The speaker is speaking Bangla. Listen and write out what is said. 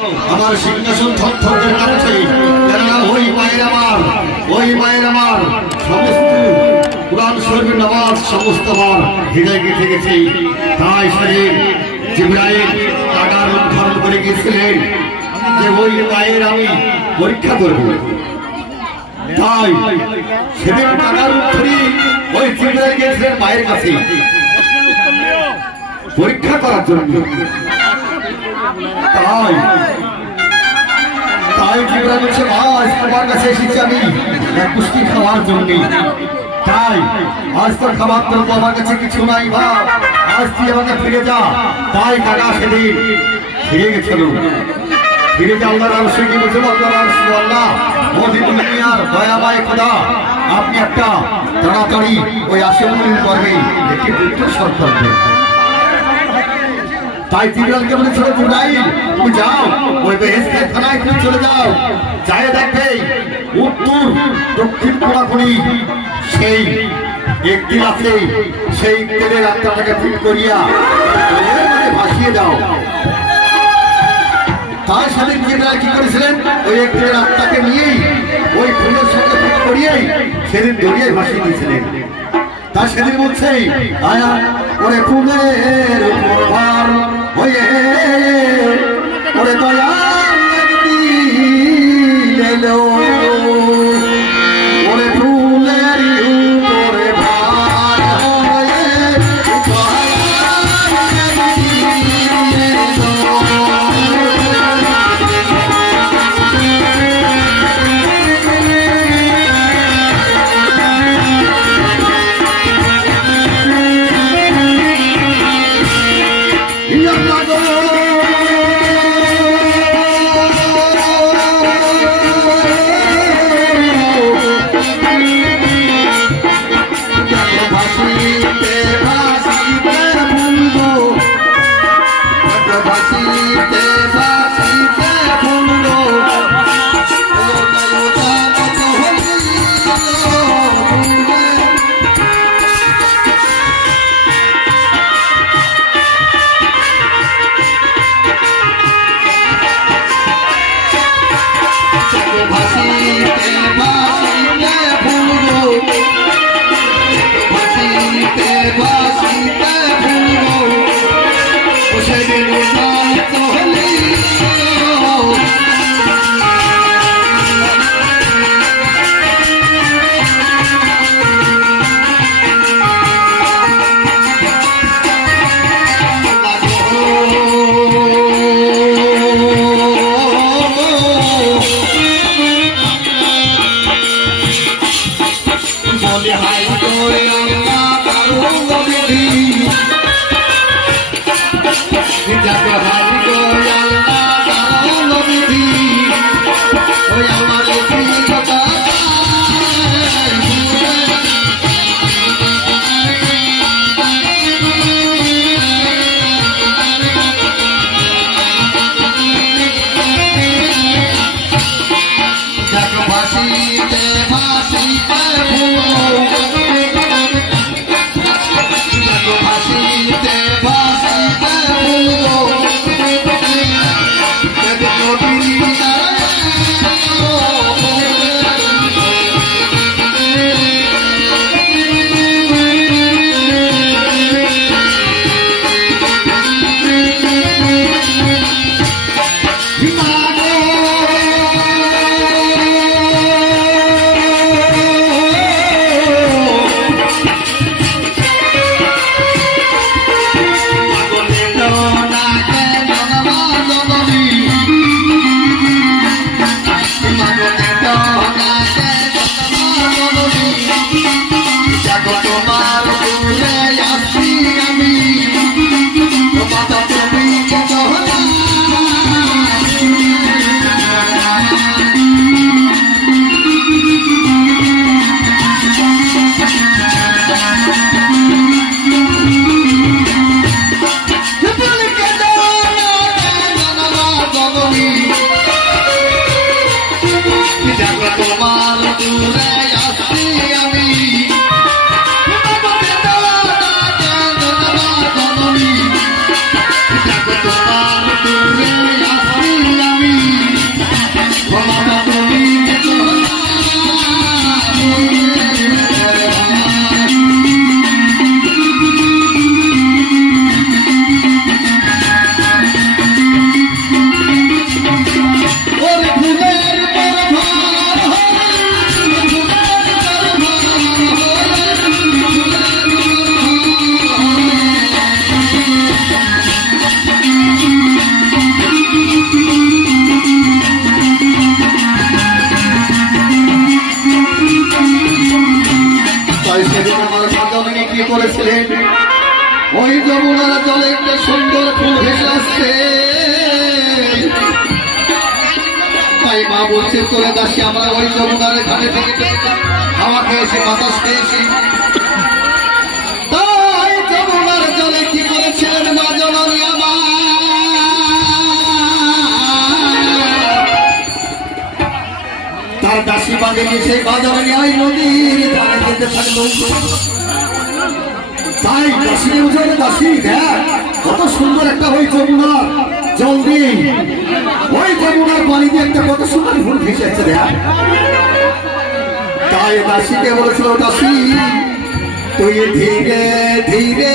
আমার সিংহাসন থরথর কাঁপছে। কেননা ওই মায়ের আমার, ওই মায়ের আমার সমস্ত কোরআন শরীফের নামাজ সমস্ত আমার হৃদয় গেঁথে গেছে। তাই শরীর জিব্রাইল টাকার উদ্ধারণ করে গেছিলেন যে ওই মায়ের আমি পরীক্ষা করব। তাই সেদিন টাকার উত্তরই ওই জিব্রাইল গেছিলেন মায়ের কাছে। পরীক্ষা করার জন্য। তাই। তাই আজ তোমার কাছে এসেছি আমি পুষ্টি খাওয়ার জন্য। তাই, আজ তোর খাবার দ্রব্য আমার কাছে কিছু নাই ভাব আজ তুই আমাকে ফিরে যা। তাই কাকা সেদিন ফিরে গেছিল। ফিরে যা আল্লাহর আরশে কি বলছিল? আল্লাহ। মোদি দুনিয়ার খোদা। আপনি একটা তাড়াতাড়ি ওই আশেমুল করবে একটি পুত্র দেন। তাই জিব্রাইলকে বলেছিল জিব্রাইল তুমি যাও ওই বেহেশতের খানায় তুমি চলে যাও। যাই দেখবে উত্তর দক্ষিণ কোণাকুণি সেই একটি আছে সেই তেলের আত্মাটাকে ফিট করিয়া ভাসিয়ে দাও। তার সাথে জিব্রাইল কি করেছিলেন? ওই একটি আত্মাকে নিয়েই, ওই ফুলের সঙ্গে ফিট করিয়েই সেদিন দরিয়ায় ভাসিয়ে দিয়েছিলেন। তার সেদিন বলছে আয়া, ওরে ফুলের উপর Thank you. Thank you. করেছিলেন। ওই যমুনার জলে একটা সুন্দর ফুল ভেসে আসছে। তাই মা বলছে চলে দাসি, আমরা ওই যমুনার ঘাটে থেকে হাওয়া খেয়েছি, বাতাস খেয়েছি। তার দাসী বাঁধে সেই বাজারে নদীর তারা যেতে থাকল। তাই দাসী উঠে দাসী দেখ, কত সুন্দর একটা ওই যমুনা জল দিয়ে। ওই যমুনার পানি দিয়ে একটা কত সুন্দর ফুল ভেসে আছে দেখ। তাই দাসীকে বলেছিল দাসী তুই ধীরে ধীরে